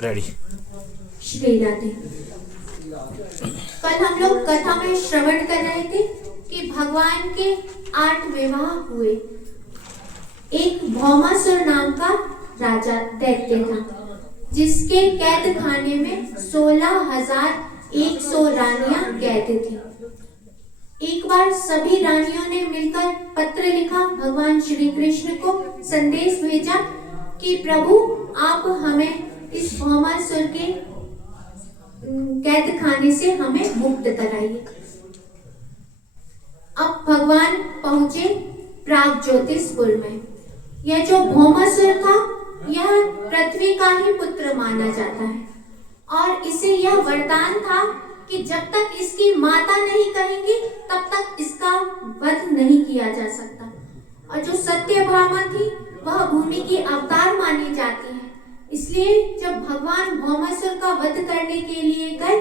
Ready. Shri Radhe. कल हम लोग कथा में श्रवण कर रहे थे कि भगवान के 8 विवाह हुए। एक भौमासुर नाम का राजा दैत्य था, जिसके कैद खाने में 16,100 रानियां कैद थी। एक बार सभी रानियों ने मिलकर पत्र लिखा, भगवान श्री कृष्ण को संदेश भेजा कि प्रभु आप हमें इस भौमासुर के कैद खाने से हमें मुक्त कराइए। अब भगवान पहुंचे प्राग ज्योतिषपुर में। यह जो भौमासुर था, यह पृथ्वी का ही पुत्र माना जाता है और इसे यह वरदान था कि जब तक इसकी माता नहीं कहेंगी तब तक इसका वध नहीं किया जा सकता। और जो सत्यभामा थी वह भूमि की अवतार मानी जाती है, इसलिए जब भगवान भौमासुर का वध करने के लिए गए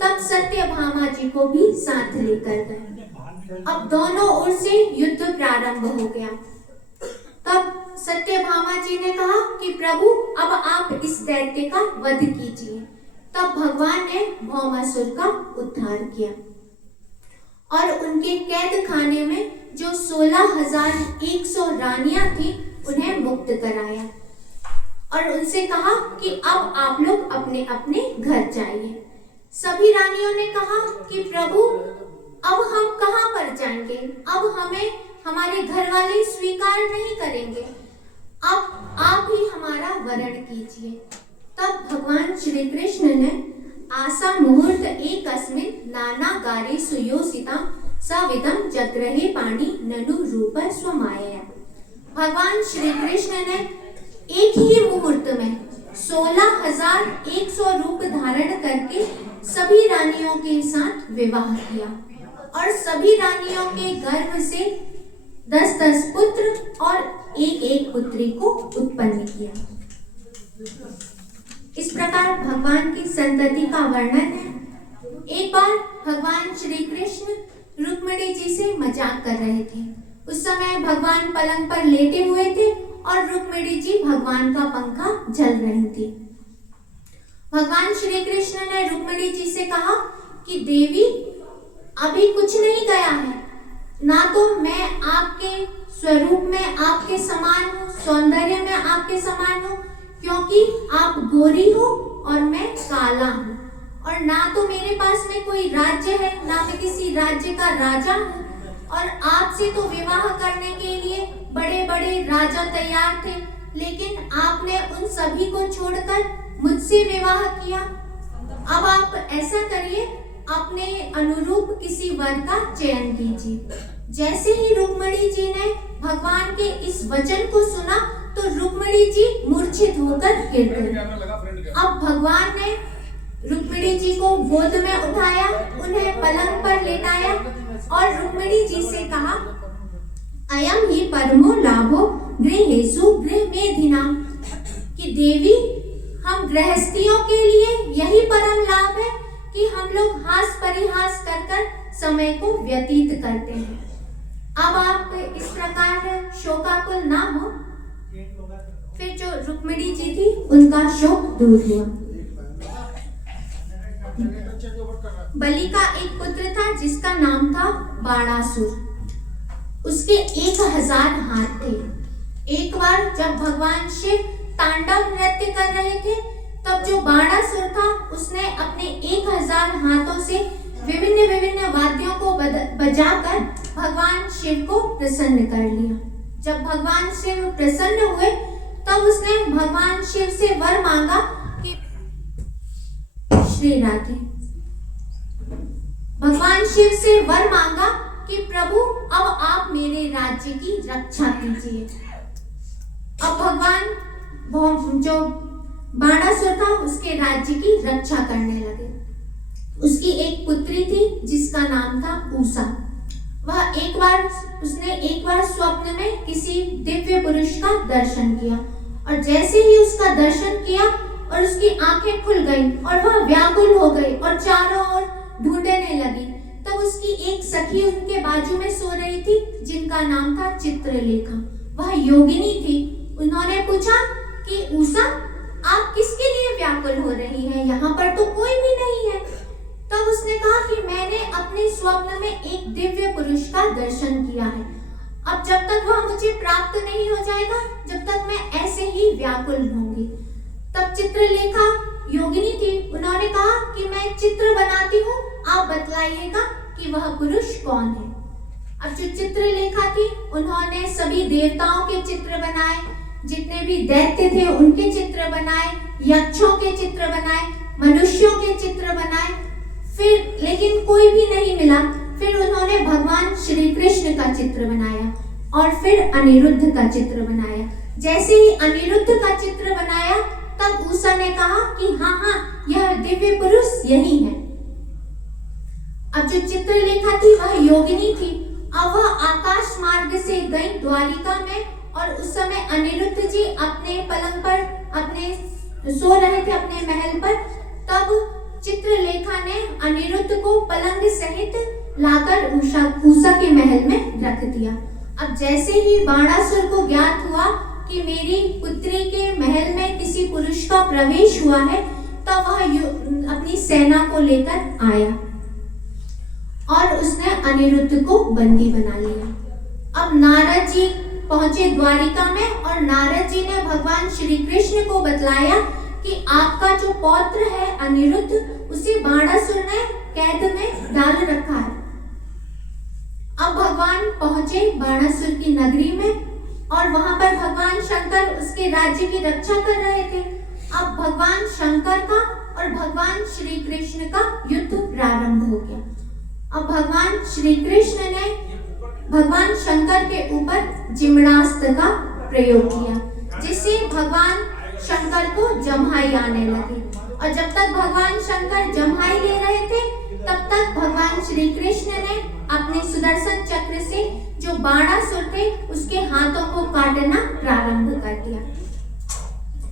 तब सत्यभामा जी को भी साथ लेकर गए। अब दोनों ओर से युद्ध प्रारंभ हो गया। तब सत्यभामा जी ने कहा कि प्रभु अब आप इस दैत्य का वध कीजिए। तब भगवान ने भौमासुर का उद्धार किया और उनके कैद खाने में जो 16,100 रानियां थी उन्हें मुक्त कराया और उनसे कहा कि अब आप लोग अपने अपने घर जाइए। सभी रानियों ने कहा कि प्रभु अब हम कहां पर जाएंगे, अब हमें हमारे घर वाले स्वीकार नहीं करेंगे, अब आप ही हमारा वरण कीजिए। तब भगवान श्री कृष्ण ने आसा मुहूर्त एकस्मिन् नानागारे सुयोषिता सविदं जग्रहे पाणि ननु रूप स्वमायया। भगवान श्री कृष्ण ने एक ही मुहूर्त में 16,100 रूप धारण करके सभी रानियों के साथ विवाह किया और सभी रानियों के गर्भ से 10-10 पुत्र और एक पुत्री को उत्पन्न किया। इस प्रकार भगवान की संतति का वर्णन है। एक बार भगवान श्री कृष्ण रुक्मिणी जी से मजाक कर रहे थे। उस समय भगवान पलंग पर लेटे हुए थे और रुक्मिणी जी भगवान का पंखा झल रही थी। भगवान श्री कृष्ण ने रुक्मिणी जी से कहा कि देवी अभी कुछ नहीं गया है, ना तो मैं आपके स्वरूप में आपके समान हूँ, सौंदर्य में आपके समान हूँ, क्योंकि आप गोरी हो और मैं काला हूँ, और ना तो मेरे पास में कोई राज्य है, ना मैं किसी राज्य का राजा हूँ। और आपसे तो विवाह करने के लिए बड़े बड़े राजा तैयार थे, लेकिन आपने उन सभी को छोड़कर मुझसे विवाह किया। अब आप ऐसा करिए, अपने अनुरूप किसी वर का चयन कीजिए। जैसे ही रुक्मिणी जी ने भगवान के इस वचन को सुना तो रुक्मिणी जी मूर्छित होकर गिर गई। अब भगवान ने रुक्मिणी जी को गोद में उठाया, उन्हें पलंग पर लेटाया और रुक्मिणी जी से कहा, अयम ही परमो लाभो गृहेषु गृहमेधिनाम, कि देवी हम गृहस्थियों के लिए यही परम लाभ है कि हम लोग हास परिहास कर समय को व्यतीत करते हैं। अब आप इस प्रकार शोकाकुल ना हो। फिर जो रुक्मिणी जी थी उनका शोक दूर हुआ। बलि का एक पुत्र था जिसका नाम था बाणासुर। उसके 1,000 हाथ थे। एक बार जब भगवान शिव तांडव नृत्य कर रहे थे तब जो बाणासुर था उसने अपने 1,000 हाथों से विभिन्न वाद्यों को बजाकर भगवान शिव को प्रसन्न कर लिया। जब भगवान शिव प्रसन्न हुए तब उसने भगवान शिव से वर मांगा कि श्री राधे, भगवान शिव से वर मांगा कि प्रभु अब आप मेरे राज्य की रक्षा कीजिए। अब भगवान जो बाणासुर था उसके राज्य की रक्षा करने लगे। उसकी एक पुत्री थी जिसका नाम था उषा। उसने एक बार स्वप्न में किसी दिव्य पुरुष का दर्शन किया और जैसे ही उसका दर्शन किया और उसकी आंखें खुल गईं और वह व्याकुल हो गई और चारों ओर ढूंढने लगी। तब उसकी एक सखी उनके बाजू में सो रही थी जिनका नाम था चित्रलेखा। वह योगिनी थी। उन्होंने पूछा कि उषा आप किसके लिए व्याकुल हो रही हैं, यहाँ पर तो कोई भी नहीं है। तब उसने कहा कि मैंने अपने स्वप्न में एक दिव्य पुरुष का दर्शन किया है। अब जब तक वह मुझे प्राप्त नहीं हो जाएगा, जब तक मैं ऐसे ही व्याकुल रहूंगी। तब चित्रलेखा योगिनी थी, उन्होंने कहा कि मैं चित्र बनाती हूँ, आप बतलाइएगा कि वह पुरुष कौन है। अब जो चित्रलेखा थी, उन्होंने सभी देवताओं के चित्र बनाए, जितने भी दैत्य थे उनके चित्र बनाए, यक्षों के चित्र बनाए, मनुष्यों के चित्र बनाए, फिर लेकिन कोई भी नहीं मिला। फिर उन्होंने भगवान श्री कृष्ण का चित्र बनाया और फिर अनिरुद्ध का चित्र बनाया। जैसे ही अनिरुद्ध का चित्र बनाया, तब उषा ने कहा कि हाँ, यह दिव्य पुरुष यही है। अब जो चित्रलेखा थी वह योगिनी थी। अब वह आकाश मार्ग से गई द्वारिका में, और उस समय अनिरुद्ध जी अपने पलंग पर अपने सो रहे थे अपने महल पर। तब चित्रलेखा ने अनिरुद्ध को पलंग सहित लाकर उषा के महल में रख दिया। अब जैसे ही बाणासुर को ज्ञात हुआ कि मेरी पुत्री के महल में किसी पुरुष का प्रवेश हुआ है, तब वह अपनी सेना को लेकर आया और उसने अनिरुद्ध को बंदी बना लिया। अब नारद जी पहुंचे द्वारिका में, और नारद जी ने भगवान श्री कृष्ण को बतलाया कि आपका जो पौत्र है अनिरुद्ध, उसे बाणासुर ने कैद में डाल रखा है। अब भगवान पहुंचे बाणासुर की नगरी में, और वहां पर भगवान शंकर उसके राज्य की रक्षा कर रहे थे। अब भगवान शंकर का और भगवान श्री कृष्ण का युद्ध प्रारंभ हो गया। अब भगवान श्री कृष्ण ने भगवान शंकर के ऊपर जिम्नास्त्र का प्रयोग किया, जिससे भगवान शंकर को जम्हाई आने लगी। और जब तक भगवान शंकर जम्हाई ले रहे थे, तब तक भगवान श्री कृष्ण ने अपने सुदर्शन चक्र से जो बाणासुर थे उसके हाथों को काटना प्रारंभ कर दिया।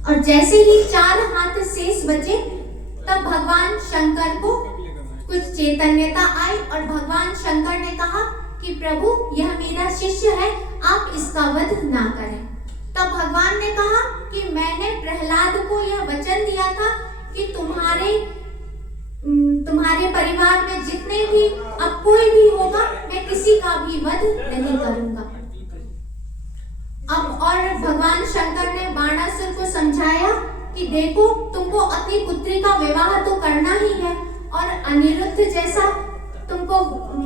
और जैसे ही 4 हाथ शेष बचे, तब भगवान शंकर को कुछ चैतन्यता आई, और भगवान शंकर ने कहा कि प्रभु, यह मेरा शिष्य है, आप इसका वध ना करें। तब भगवान ने कहा कि मैंने प्रहलाद को यह वचन दिया था कि तुम्हारे परिवार में जितने भी अब कोई भी होगा, मैं किसी का भी वध नहीं करूंगा। अब और भगवान शंकर ने बाणासुर को समझाया कि देखो, तुमको अपनी पुत्री का विवाह तो करना ही है, और अनिरुद्ध जैसा तुमको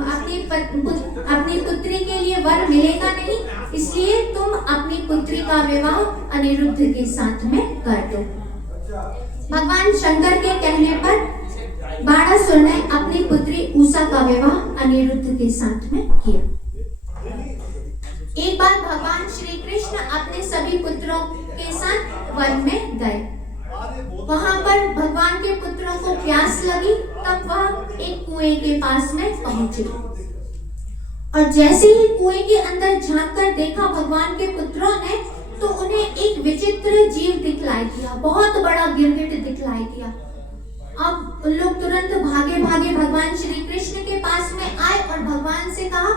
अपनी पुत्री के लिए वर मिलेगा नहीं, इसलिए तुम अपनी पुत्री का विवाह अनिरुद्ध के साथ में कर दो। भगवान शंकर के कहने पर बाणासुर ने अपनी पुत्री उषा का विवाह अनिरुद्ध के साथ में किया। एक बार भगवान श्री कृष्ण अपने सभी पुत्रों के साथ वन में गए। वहां पर भगवान के पुत्रों को प्यास लगी, तब वह एक कुएं के पास में पहुंचे, और जैसे ही कुएं के अंदर झांककर देखा भगवान के पुत्रों ने, तो उन्हें एक विचित्र जीव दिखलाई दिया, बहुत बड़ा गिरगिट दिखलाई दिया। अब उन लोग तुरंत भागे भागे भगवान श्री कृष्ण के पास में आए और भगवान से कहा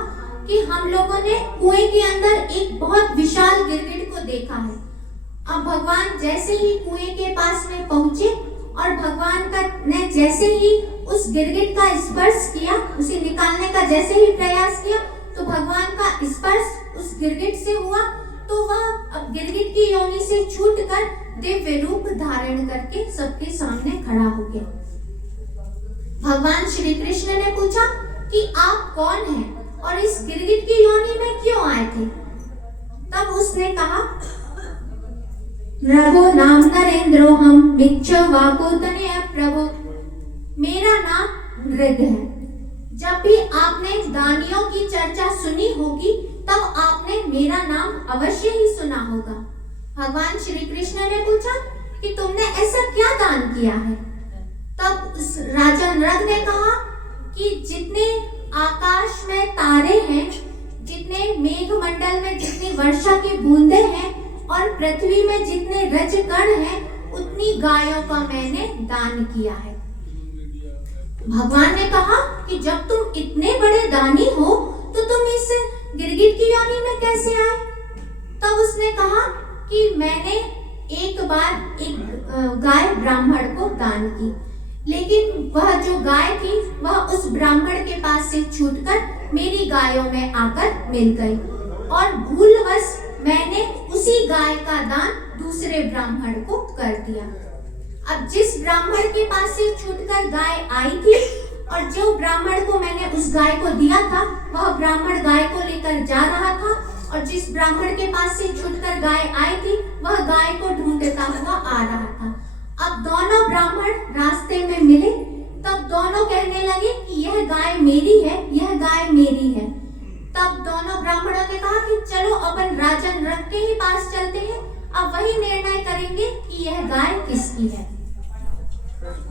कि हम लोगों ने कुएं के अंदर एक बहुत विशाल गिरगिट को देखा है। अब भगवान जैसे ही कुएं के पास में पहुंचे, और भगवान ने जैसे ही उस गिरगिट का स्पर्श किया, उसे निकालने का जैसे ही प्रयास किया, तो भगवान का स्पर्श उस गिरगिट से हुआ, तो वह अब गिरगिट की योनि से छूटकर दिव्य रूप धारण करके सबके सामने खड़ा हो गया। भगवान श्री कृष्ण ने पूछा कि आप कौन हैं और इस गिरगिट की योनि में क्यों आए थे? तब उसने कहा, रघु नाम नरेंद्रो हम मिच्छ वाकोतने प्रभु, मेरा नाम नृग है। जब भी आपने दानियों की चर्चा सुनी होगी, तब आपने मेरा नाम अवश्य ही सुना होगा। भगवान श्री कृष्ण ने पूछा कि तुमने ऐसा क्या दान किया है? तब उस राजा नृग ने कहा कि जितने आकाश में तारे हैं, जितने मेघमंडल में जितनी वर्षा की बूंदें हैं, और पृथ्वी में जितने रज कण हैं, उतनी गायों का मैंने दान किया है। भगवान ने कहा कि जब तुम इतने बड़े दानी हो, तो तुम इस गिरगिट की योनि में कैसे आए? तब उसने कहा कि मैंने एक बार एक गाय ब्राह्मण को दान की, लेकिन वह जो गाय थी वह उस ब्राह्मण के पास से छूटकर मेरी गायों में आकर मिल गई और भूलवश मैंने उसी गाय का दान दूसरे ब्राह्मण को कर दिया। अब जिस ब्राह्मण के पास से छूटकर गाय आई थी और जो ब्राह्मण को मैंने उस गाय को दिया था वह ब्राह्मण गाय को लेकर जा रहा था और जिस ब्राह्मण के पास से छूटकर गाय आई थी वह गाय को ढूंढता हुआ आ रहा था। अब दोनों ब्राह्मण रास्ते में मिले, तब दोनों कहने लगे कि यह गाय मेरी है, यह गाय मेरी है। तब दोनों ब्राह्मणों ने कहा कि चलो अपन राजा नृग के ही पास चलते हैं, अब वही निर्णय करेंगे कि यह गाय किसकी है।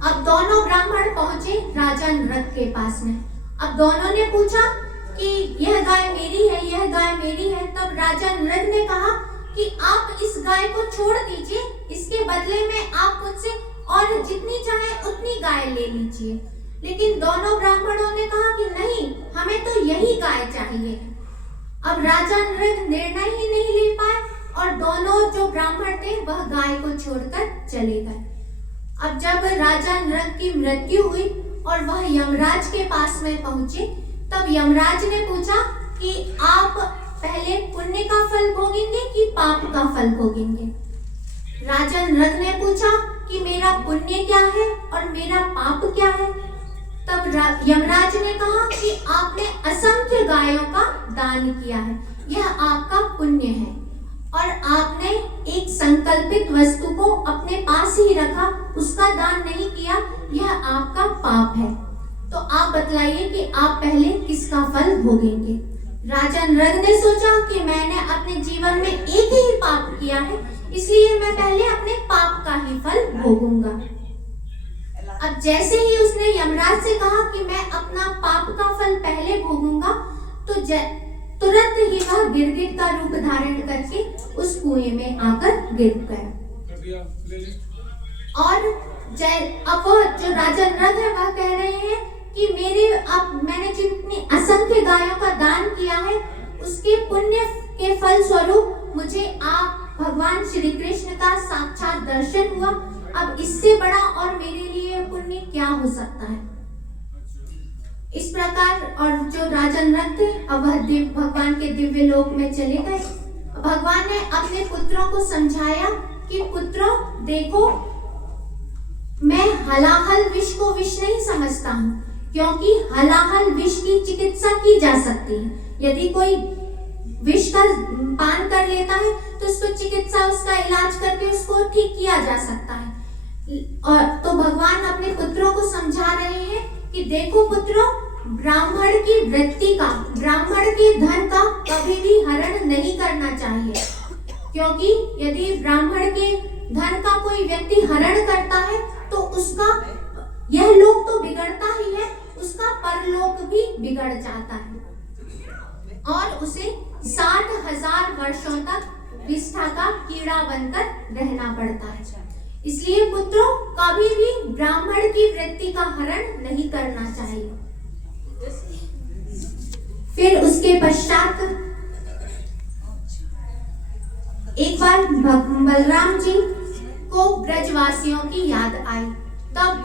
अब दोनों ब्राह्मण पहुंचे राजा नृग के पास में। अब दोनों ने पूछा कि यह गाय मेरी है, यह गाय मेरी है। तब राजा नृग ने कहा कि आप इस गाय को छोड़ दीजिए, इसके बदले में आप मुझसे और जितनी चाहे उतनी गाय ले लीजिए। लेकिन दोनों ब्राह्मणों ने कहा कि नहीं, हमें तो यही गाय चाहिए। अब राजा नृग निर्णय ही नहीं ले पाए और दोनों जो ब्राह्मण थे वह गाय को छोड़कर चले गए। अब जब राजा नृग की मृत्यु हुई और वह यमराज के पास में पहुंचे, तब यमराज ने पूछा कि आप पहले पुण्य का फल भोगेंगे कि पाप का फल भोगेंगे। राजा नृग ने पूछा कि मेरा पुण्य क्या है और मेरा पाप क्या है। तब यमराज ने कहा कि आपने असंख्य गायों का दान किया है, यह आपका पुण्य है, और आपने एक संकल्पित वस्तु को अपने पास ही रखा, उसका दान नहीं किया, यह आपका पाप है। तो आप बतलाइए कि आप पहले किसका फल भोगेंगे। राजा नृग ने सोचा कि मैंने अपने जीवन में एक ही पाप किया है, इसलिए मैं पहले अपने पाप का ही फल भोगूंगा। अब जैसे ही उसने यमराज से कहा कि मैं अपना पाप का फल पहले भोगूंगा, तो तुरंत ही वह गिरगिट का रूप धारण करके उस कुएं में आकर गिर गया। और अब वो जो राजा नृग है वह कह रहे हैं कि मैंने जितनी असंख्य गायों का दान किया है उसके पुण्य के फल स्वरूप मुझे आप भगवान श्री कृष्ण का साक्षात दर्शन हुआ। अब इससे बड़ा और मेरे लिए पुण्य क्या हो सकता है। इस प्रकार और जो राजा नृग थे अब वह भगवान के दिव्य लोक में चले गए। भगवान ने अपने पुत्रों को समझाया कि पुत्रों देखो, मैं हलाहल विष को विष नहीं समझता हूँ, क्योंकि हलाहल विष की चिकित्सा की जा सकती है। यदि कोई विष का पान कर लेता है तो उसको चिकित्सा, उसका इलाज करके उसको ठीक किया जा सकता है। और तो भगवान अपने पुत्रों को समझा रहे हैं कि देखो पुत्रों, ब्राह्मण की वृत्ति का, ब्राह्मण के धन का कभी भी हरण नहीं करना चाहिए, क्योंकि यदि ब्राह्मण के धन का कोई व्यक्ति हरण करता है तो उसका यह लोक तो बिगड़ता ही है, उसका परलोक भी बिगड़ जाता है और उसे 60,000 वर्षों तक विष्ठा का कीड़ा बनकर रहना पड़ता है। इसलिए पुत्रों, कभी भी ब्राह्मण की वृत्ति का हरण नहीं करना चाहिए। फिर उसके पश्चात एक बार बलराम जी को ब्रजवासियों की याद आई। तब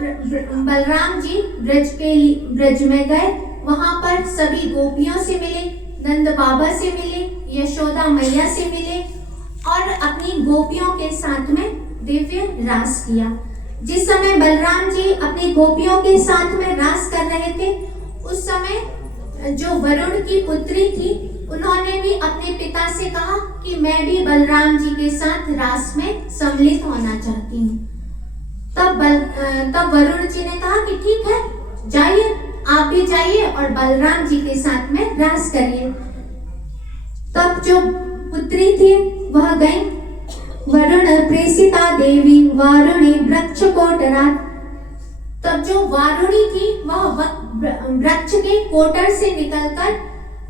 बलराम जी ब्रज में गए, वहां पर सभी गोपियों से मिले, नंद बाबा से मिले, यशोदा मैया से मिले और अपनी गोपियों के साथ में दिव्य रास किया। जिस समय बलराम जी अपनी गोपियों के साथ में रास कर रहे थे, उस समय जो वरुण की पुत्री थी उन्होंने भी अपने पिता से कहा कि मैं भी बलराम जी के साथ रास में सम्मिलित होना चाहती हूँ। तब वरुण जी ने कहा कि ठीक है, जाइए, आप भी जाइए और बलराम जी के साथ में रास करिए। तब जो पुत्री थी वह गई, वरुण प्रेसिता देवी वारुणी वृक्ष कोटरात। तब जो वारुणी थी वह वृक्ष के कोटर से निकलकर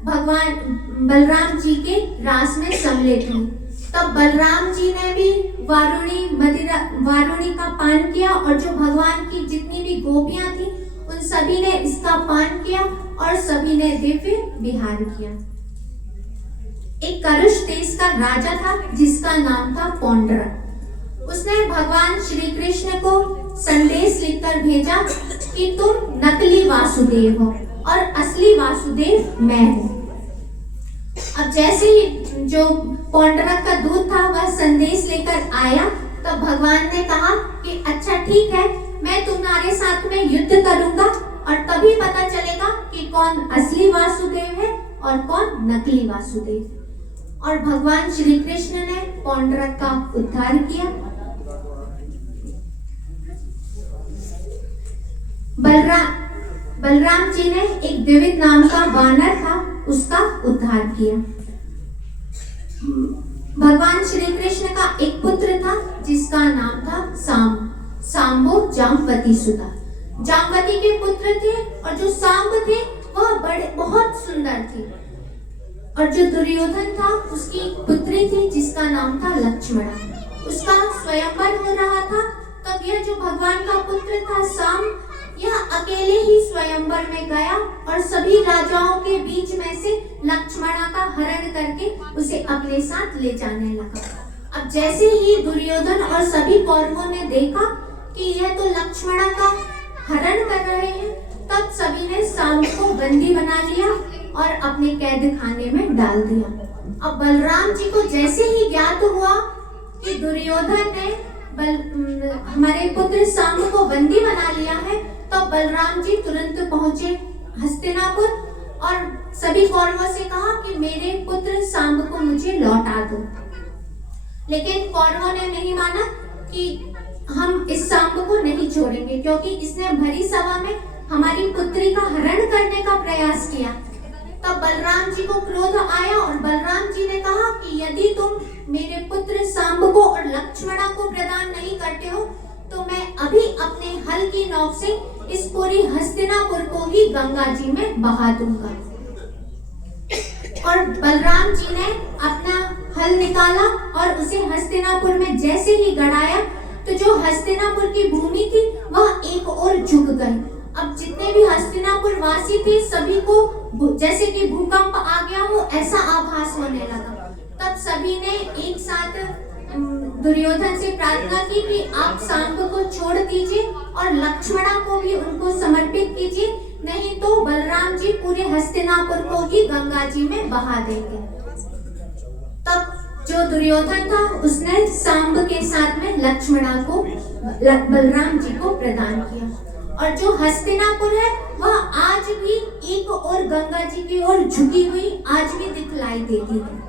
भगवान बलराम जी के रास में सम्मिलित हुई। तब बलराम जी ने भी वारुणी का पान किया और जो भगवान की जितनी भी गोपियां थी उन सभी ने इसका पान किया और सभी ने दिव्य विहार किया। एक करुष देश का राजा था जिसका नाम था पौंड्रक। उसने भगवान श्री कृष्ण को संदेश लिखकर भेजा कि तुम नकली वासुदेव हो और असली वासुदेव मैं हूँ। अब जैसे ही जो पौंडरक का दूत था वह संदेश लेकर आया तो भगवान ने कहा कि अच्छा ठीक है, मैं तुम्हारे साथ में युद्ध करूंगा और तभी पता चलेगा कि कौन असली वासुदेव है और कौन नकली वासुदेव। और भगवान श्री कृष्ण ने पौंडरक का उद्धार किया। बलराम जी ने एक द्विविद नाम का वानर था, उसका उद्धार किया। भगवान श्री कृष्ण का एक पुत्र था जिसका नाम था सांबो जाम्बवती सुता। जाम्बवती के पुत्र थे और जो सांब थे वह बहुत सुंदर थे। और जो दुर्योधन था उसकी पुत्री थी जिसका नाम था लक्ष्मणा। उसका स्वयंवर हो रहा था। तब यह जो भगवान का पुत्र था सांब, यह अकेले ही स्वयंवर में गया और सभी राजाओं के बीच में से लक्ष्मणा का हरण करके उसे अपने साथ ले जाने लगा। अब जैसे ही दुर्योधन और सभी कौरवों ने देखा कि यह तो लक्ष्मणा का हरण कर रहे हैं, तब सभी ने सांब को बंदी बना लिया और अपने कैद खाने में डाल दिया। अब बलराम जी को जैसे ही ज्ञात हुआ कि दुर्योधन ने हमारे पुत्र सांब को बंदी बना लिया है, तो बलराम जी तुरंत पहुंचे हस्तिनापुर और सभी कौरवों से कहा कि मेरे पुत्र सांब को मुझे लौटा दो। लेकिन कौरवों ने नहीं माना कि हम इस सांब को नहीं छोड़ेंगे, क्योंकि इसने भरी सभा में हमारी पुत्री का हरण करने का प्रयास किया। तब बलराम जी को क्रोध आया और बलराम जी ने कहा कि यदि तुम मेरे पुत्र सांब को और लक्ष्मणा को प्रदान नहीं करते हो तो मैं अभी अपने हल की नोक से इस पूरी हस्तिनापुर को ही गंगा जी में बहा दूंगा। और बलराम जी ने अपना हल निकाला और उसे हस्तिनापुर में जैसे ही गड़ाया तो जो हस्तिनापुर की भूमि थी वह एक ओर झुक गई। अब जितने भी हस्तिनापुर वासी थे सभी को जैसे कि भूकंप आ गया हो ऐसा आभास होने लगा। तब सभी ने एक साथ दुर्योधन से प्रार्थना की कि आप सांब को छोड़ दीजिए और लक्ष्मणा को भी उनको समर्पित कीजिए, नहीं तो बलराम जी पूरे हस्तिनापुर को ही गंगा जी में बहा देंगे। तब जो दुर्योधन था उसने सांब के साथ में लक्ष्मणा को बलराम जी को प्रदान किया। और जो हस्तिनापुर है वह आज भी एक और गंगा जी की ओर झुकी हुई आज भी दिखलाई देती है।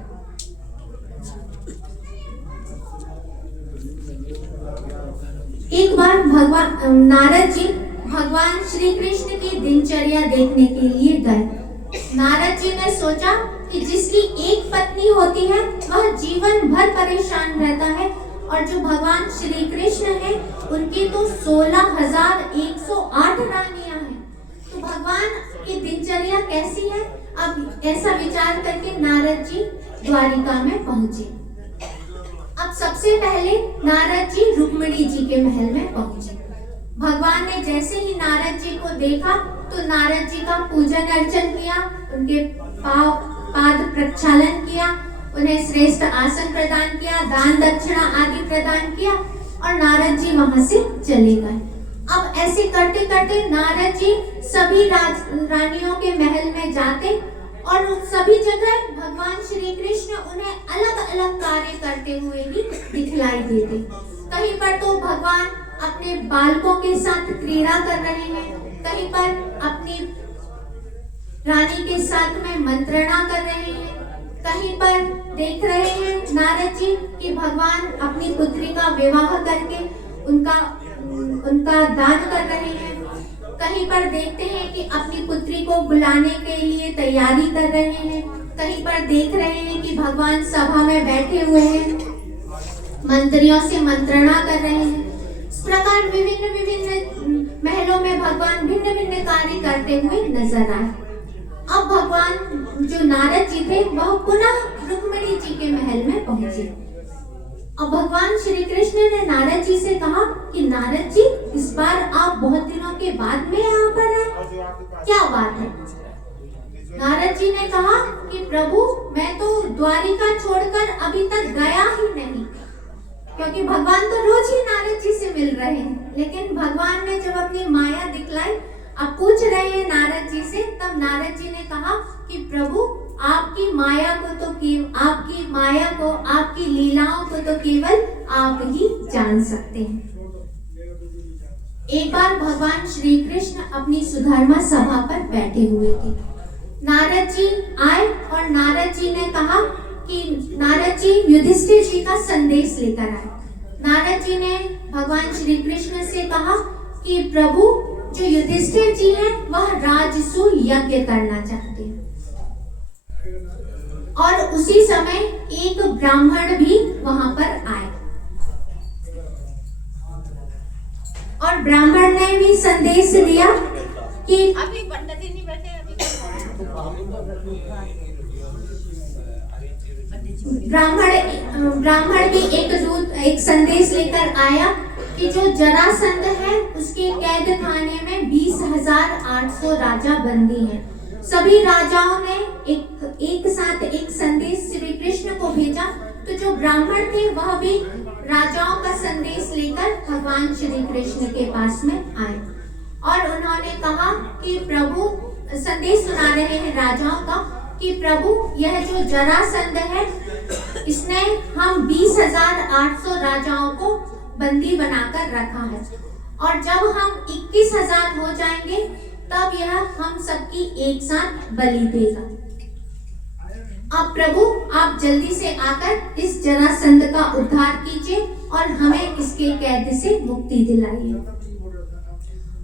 एक बार भगवान नारद जी भगवान श्री कृष्ण की दिनचर्या देखने के लिए गए। नारद जी ने सोचा कि जिसकी एक पत्नी होती है वह जीवन भर परेशान रहता है और जो भगवान श्री कृष्ण है उनकी तो 16,108 रानियां हैं, तो भगवान की दिनचर्या कैसी है। अब ऐसा विचार करके नारद जी द्वारिका में पहुंचे। अब सबसे पहले नारद जी रुक्मिणी जी के महल में पहुंचे। भगवान ने जैसे ही नारद जी को देखा तो नारद जी का पूजन अर्चन किया, उनके पाद प्रक्षालन किया, उन्हें श्रेष्ठ आसन प्रदान किया, दान दक्षिणा आदि प्रदान किया और नारद जी वहां से चले गए। अब ऐसे करते करते नारद जी सभी रानियों के महल में जाते और सभी जगह भगवान श्री कृष्ण उन्हें अलग अलग कार्य करते हुए भी दिखलाई देते। कहीं पर तो भगवान अपने बालकों के साथ क्रीड़ा कर रहे हैं, कहीं पर अपनी रानी के साथ में मंत्रणा कर रहे हैं, कहीं पर देख रहे हैं नारद जी कि भगवान अपनी पुत्री का विवाह करके उनका दान कर रहे हैं, कहीं पर देखते हैं कि अपनी पुत्री को बुलाने के लिए तैयारी कर रहे हैं, कहीं पर देख रहे हैं कि भगवान सभा में बैठे हुए हैं, मंत्रियों से मंत्रणा कर रहे हैं। इस प्रकार विभिन्न महलों में भगवान भिन्न भिन्न कार्य करते हुए नजर आए। अब भगवान जो नारद जी थे वह पुनः रुक्मिणी जी के महल में पहुंचे। अब भगवान श्री कृष्ण ने नारद जी से कहा कि नारद जी इस बार आप बहुत दिनों के बाद में यहाँ पर आए, क्या बात है। नारद जी ने कहा कि प्रभु मैं तो द्वारिका छोड़कर अभी तक गया ही नहीं, क्योंकि भगवान तो रोज ही नारद जी से मिल रहे हैं, लेकिन भगवान ने जब अपनी माया दिखलाई, अब पूछ रहे हैं नारद जी से, तब नारद जी ने कहा कि प्रभु आपकी माया को आपकी लीलाओं को तो केवल आप ही जान सकते हैं। एक बार भगवान श्री कृष्ण अपनी सुधर्मा सभा पर बैठे हुए थे। नारद जी आए और नारद जी ने कहा कि नारद जी युधिष्ठिर जी का संदेश लेकर आए। नारद जी ने भगवान श्री कृष्ण से कहा कि प्रभु, जो युधिष्ठिर जी हैं वह राजसूय यज्ञ करना चाहते हैं। और उसी समय एक ब्राह्मण भी वहां पर आए और ब्राह्मण ने भी संदेश दिया कि अभी पंडित जी नहीं बैठे, ब्राह्मण भी एक संदेश लेकर आया कि जो जरासंध है उसके कैद खाने में 20,800 राजा बंदी हैं। सभी राजाओं ने एक साथ एक संदेश श्री कृष्ण को भेजा, तो जो ब्राह्मण थे वह भी राजाओं का संदेश लेकर भगवान श्री कृष्ण के पास में आए और उन्होंने कहा कि प्रभु, संदेश सुना रहे हैं राजाओं का कि प्रभु, यह जो जरासंध है इसने हम 20,800 राजाओं को बंदी बनाकर रखा है और जब हम 21,000 हो जाएंगे तब यह हम सबकी एक साथ बलि देगा। अब प्रभु, आप जल्दी से आकर इस जरासंध का उद्धार कीजिए और हमें इसके कैद से मुक्ति दिलाइए।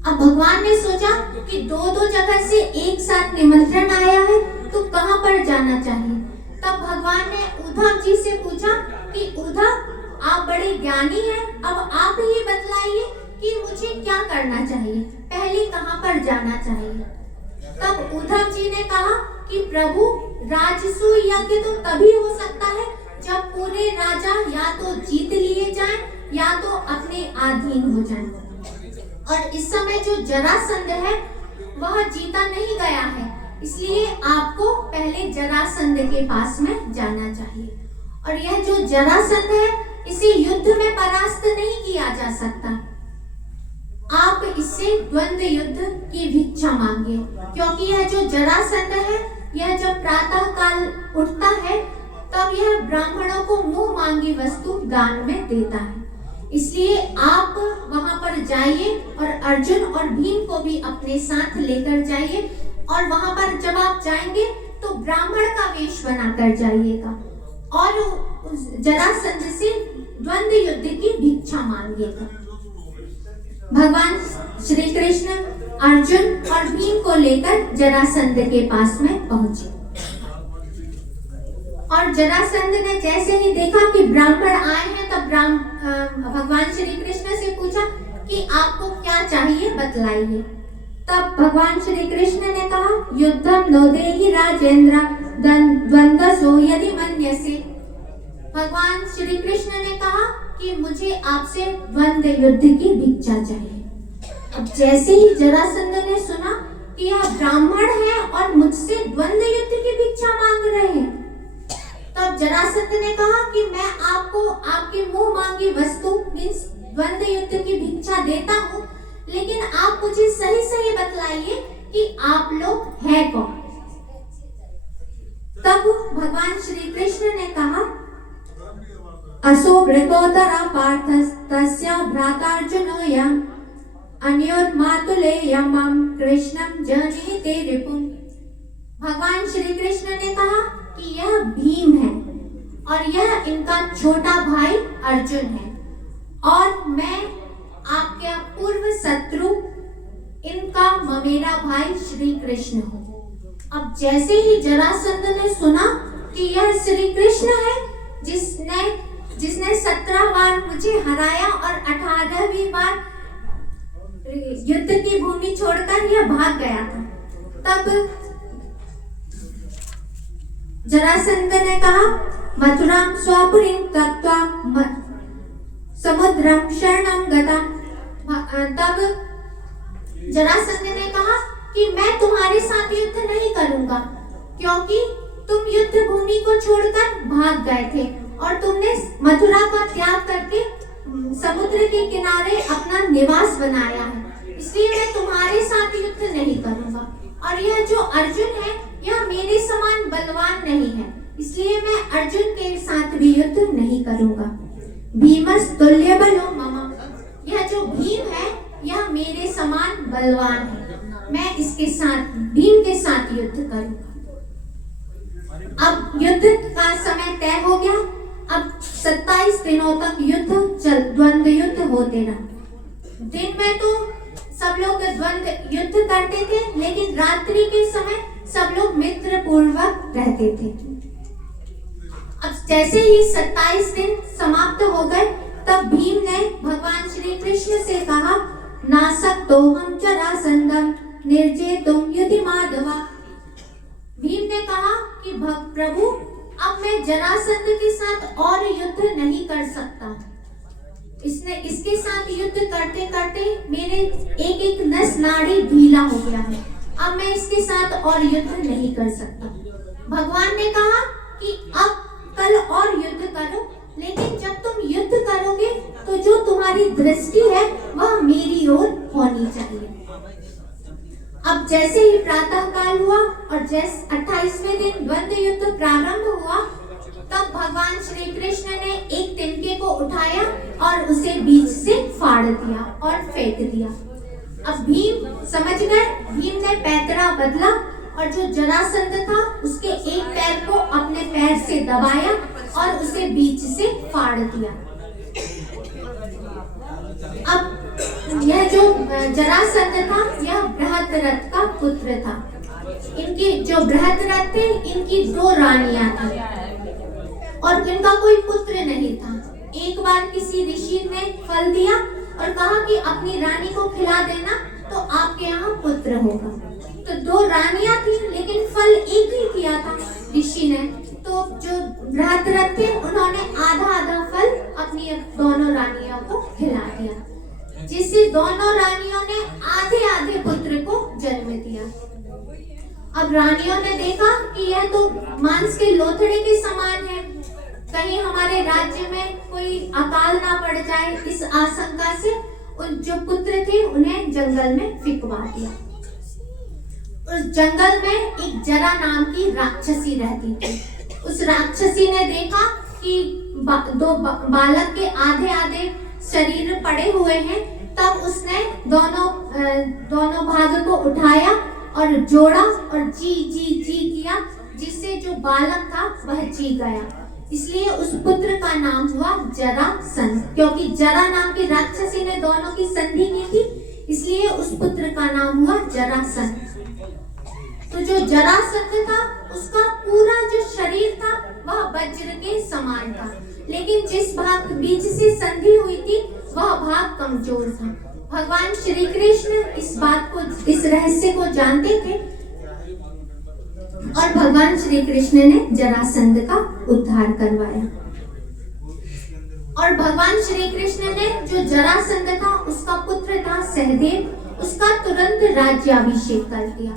अब भगवान ने सोचा कि दो जगह से एक साथ निमंत्रण आया है, तो कहां पर जाना चाहिए। तब भगवान ने उद्धव जी से पूछा कि उद्धव, आप बड़े ज्ञानी हैं, अब आप ही बतलाइए कि मुझे क्या करना चाहिए, पहले कहां पर जाना चाहिए। तब उद्धव जी ने कहा कि प्रभु, राजसूय यज्ञ तो तभी हो सकता है जब पूरे राजा या तो जीत लिए जाएं या तो अपने अधीन हो जाएं। और इस समय जो जरासंध है वह जीता नहीं गया है, इसलिए आपको पहले जरासंध के पास में जाना चाहिए। और यह जो जरासंध है इसे युद्ध में परास्त नहीं किया जा सकता, आप इससे द्वंद्व युद्ध की भिक्षा मांगिए, क्योंकि यह जो जरासंध है यह जब प्रातः काल उठता है तब यह ब्राह्मणों को मुंह मांगी वस्तु दान में देता है। इसलिए आप वहां पर जाइए और अर्जुन और भीम को भी अपने साथ लेकर जाइए और वहां पर जब आप जाएंगे तो ब्राह्मण का वेश बनाकर जाइएगा और जरासंध से द्वंद्व युद्ध की भिक्षा मांगिएगा। भगवान श्री कृष्ण अर्जुन और भीम को लेकर जरासंध के पास में पहुंचे और जरासंध ने जैसे ही देखा कि ब्राह्मण आए हैं तब भगवान श्री कृष्ण से पूछा कि आपको क्या चाहिए, बतलाइए। तब भगवान श्री कृष्ण ने कहा, युद्धम नोदेहि राजेंद्र द्वंद्वसो यदि मन्यसे। भगवान श्री कृष्ण ने कहा कि मुझे आपसे द्वंद्व युद्ध की भिक्षा चाहिए। अब जैसे ही जरासंध ने सुना कि यह ब्राह्मण है और मुझसे द्वंद्व युद्ध की भिक्षा मांग रहे हैं, तब जरासंध ने कहा कि मैं आपको आपकी मुंह मांगी वस्तु मींस द्वंद्व युद्ध की भिक्षा देता हूँ, लेकिन आप मुझे सही सही बतलाइए कि आप लोग हैं कौन। तब भगवान श्री कृष्ण ने कहा, असो भृगोदरा पार्थ तस्य भ्रातार्जुनोऽयम् अन्योन्मातुलेयं मम कृष्णं जनिते रिपुं। भगवान श्री कृष्ण ने कहा कि यह भीम है और यह इनका छोटा भाई अर्जुन है और मैं आपका पूर्व शत्रु इनका ममेरा भाई श्री कृष्ण हूँ। अब जैसे ही जरासंध ने सुना कि यह श्री कृष्ण है जिसने 17 बार मुझे हराया और 18वीं बार युद्ध की भूमि छोड़कर यह भाग गया था, तब जरासंध ने कहा, मथुरां स्वापुरीं त्यक्त्वा समुद्रं शरणं गता। तब जरासंध ने कहा कि मैं तुम्हारे साथ युद्ध नहीं करूंगा, क्योंकि तुम युद्ध भूमि को छोड़कर भाग गए थे और तुमने मथुरा का त्याग करके समुद्र के किनारे अपना निवास बनाया है, इसलिए मैं तुम्हारे साथ युद्ध नहीं करूंगा। और यह जो अर्जुन है यह मेरे समान बलवान नहीं है, इसलिए मैं अर्जुन के साथ भी युद्ध नहीं करूंगा। भीमस तुल्य बलो मम, यह जो भीम है यह मेरे समान बलवान है, मैं इसके साथ भीम के साथ युद्ध करूंगा। अब युद्ध का समय तय हो गया। अब 27 दिनों तक द्वंद्व युद्ध होते रहा। दिन में तो सब लोग द्वंद्व युद्ध करते थे, लेकिन रात्रि के समय सब लोग मित्र पूर्वक रहते थे। अब जैसे ही 27 दिन समाप्त हो गए, तब भीम ने भगवान श्री कृष्ण से कहा, नासक्तो हम जरासंधम निर्जेतुम युधि माधवा। भीम ने कहा कि प्रभु, अब मैं जरासंध के साथ और युद्ध नहीं कर सकता। इसके साथ युद्ध करते करते मेरे एक एक नस नाड़ी ढीला हो गया है, अब मैं इसके साथ और युद्ध नहीं कर सकता। भगवान ने कहा कि अब कल और युद्ध करो, लेकिन जब तुम युद्ध करोगे तो जो तुम्हारी दृष्टि है वह मेरी ओर होनी चाहिए। अब जैसे ही प्रातः काल हुआ और जैसे 28वें दिन द्वंद्व युद्ध प्रारंभ हुआ, तब भगवान श्री कृष्ण ने एक तिनके को उठाया और उसे बीच से फाड़ दिया और फेंक दिया। अब भीम समझ गए, भीम ने पैतरा बदला और जो जरासंध था उसके एक पैर को अपने पैर से दबाया और उसे बीच से फाड़ दिया। अब यह जो जरासंध था यह बृहद्रथ का पुत्र था। इनके जो बृहद्रथ थे, इनकी 2 रानियां थी और इनका कोई पुत्र नहीं था। एक बार किसी ऋषि ने फल दिया और कहा कि अपनी रानी को खिला देना तो आपके यहाँ पुत्र होगा। तो 2 रानियां थी, लेकिन फल एक ही किया था ऋषि ने। तो जो बृहद्रथ थे उन्होंने आधा आधा फल अपनी दोनों रानियों को खिला दिया, जिससे दोनों रानियों ने आधे आधे पुत्र को जन्म दिया। अब रानियों ने देखा कि यह तो मांस के लोथड़े के समान है, कहीं हमारे राज्य में कोई अकाल ना पड़ जाए, इस आशंका से उन जो पुत्र थे उन्हें जंगल में फिकवा दिया। उस जंगल में एक जरा नाम की राक्षसी रहती थी। उस राक्षसी ने देखा कि 2 बालक के आधे आधे शरीर पड़े हुए हैं, तब उसने दोनों भाग को उठाया और जोड़ा और जी जी जी किया, जिससे जो बालक था वह जी गया। इसलिए उस पुत्र का नाम हुआ जरासंध, क्योंकि जरा नाम की राक्षसी ने दोनों की संधि की थी, इसलिए उस पुत्र का नाम हुआ जरासंध। तो जो जरासंध था उसका पूरा जो शरीर था वह वज्र के समान था, लेकिन जिस भाग बीच से संधि हुई थी वह भाग कमजोर था। भगवान श्री कृष्ण इस बात को, इस रहस्य को जानते थे और भगवान श्री कृष्ण ने जरासंध का उद्धार करवाया। और भगवान श्री कृष्ण ने जो जरासंध था उसका पुत्र था सहदेव, उसका तुरंत राज्याभिषेक कर दिया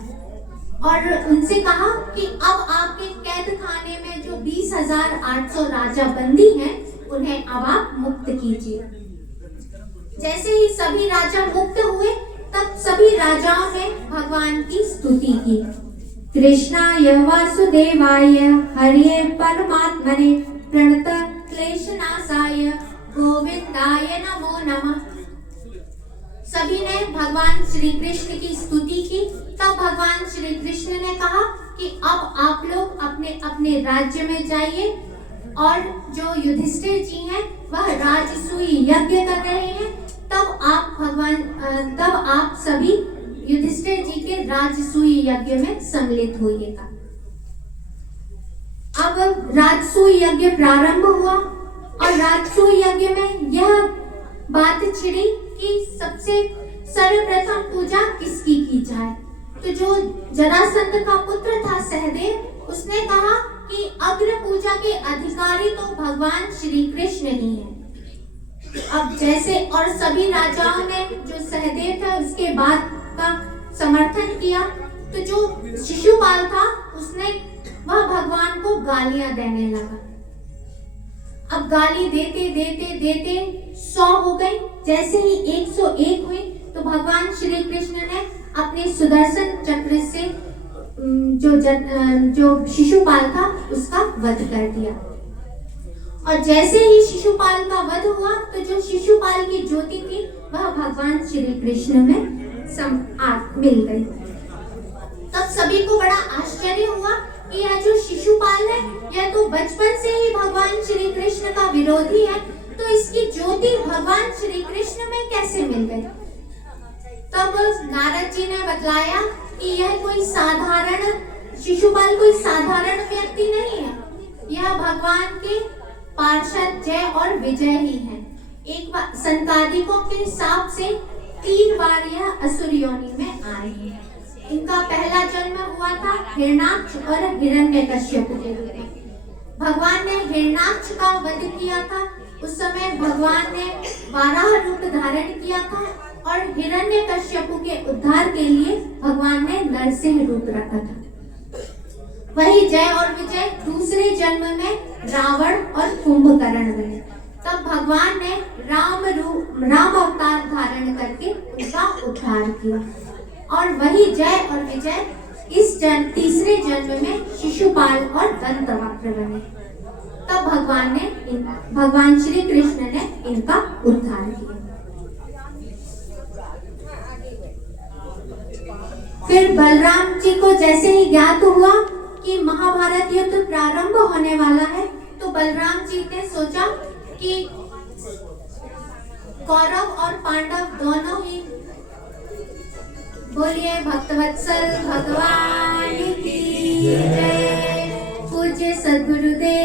और उनसे कहा कि अब आपके कैद खाने में जो 20,800 राजा बंदी हैं उन्हें अब आप मुक्त कीजिए। जैसे ही सभी राजा मुक्त हुए, तब सभी राजाओं ने भगवान की स्तुति की। कृष्णाय वासुदेवाय हरिये परमात्मने प्रणत क्लेशनाशाय गोविंदाय नमो नमः। सभी ने भगवान श्री कृष्ण की स्तुति की। तब भगवान श्री कृष्ण ने कहा कि अब आप लोग अपने अपने राज्य में जाइए, और जो युधिष्ठिर जी हैं वह राजसूय यज्ञ कर रहे हैं। तब आप सभी युधिष्ठिर जी के राजसूय यज्ञ में सम्मिलित होइएगा। अब राजसूय यज्ञ प्रारंभ हुआ और राजसूय यज्ञ में यह बात छिड़ी कि सबसे सर्वप्रथम पूजा किसकी की जाए। तो जो जरासंध का पुत्र था सहदेव, उसने कहा कि अग्र पूजा के अधिकारी तो भगवान श्री कृष्ण ही है। अब जैसे और सभी राजाओं ने जो सहदेव था उसके बाद का समर्थन किया, तो जो शिशुपाल था उसने वह भगवान को गालियां देने लगा। अब गाली देते देते देते 100 हो गई। जैसे ही 101 हुई तो भगवान श्री कृष्ण ने अपने सुदर्शन चक्र से जो शिशुपाल था उसका वध कर दिया। और जैसे ही शिशुपाल का वध हुआ तो जो शिशुपाल की ज्योति थी वह भगवान श्री कृष्ण में मिल गई। तब सभी को बड़ा आश्चर्य हुआ कि यह जो शिशुपाल है यह तो बचपन से ही भगवान श्री कृष्ण का विरोधी है, तो इसकी ज्योति भगवान श्री कृष्ण में कैसे मिल गई। तब नारद जी ने बतलाया कि यह कोई साधारण शिशुपाल कोई साधारण व्यक्ति नहीं है, यह भगवान के पार्षद जय और विजय ही है। एक बार संतादिकों के हिसाब से 3 बार यह असुर योनि में आए हैं। इनका पहला जन्म हुआ था हिरण्याक्ष और हिरण्यकश्यप के रूप में। भगवान ने हिरण्याक्ष का वध किया था। उस समय भगवान ने 12 रूप धारण किया था और हिरण्यकश्यप के उद्धार के लिए भगवान ने नरसिंह रूप रखा था। वही जय और विजय दूसरे जन्म में रावण और कुंभकर्ण बने। तब भगवान ने राम अवतार धारण करके उनका उद्धार किया। और वही जय और विजय इस तीसरे जन्म में शिशुपाल और दंतवक्र बने। तब भगवान श्री कृष्ण ने इनका उद्धार किया। फिर बलराम जी को जैसे ही ज्ञात हुआ कि महाभारत युद्ध प्रारंभ होने वाला है, तो बलराम जी ने सोचा कि कौरव और पांडव दोनों ही, बोलिए भक्तवत्सल भगवान की जय। पूज्य सद्गुरुदेव।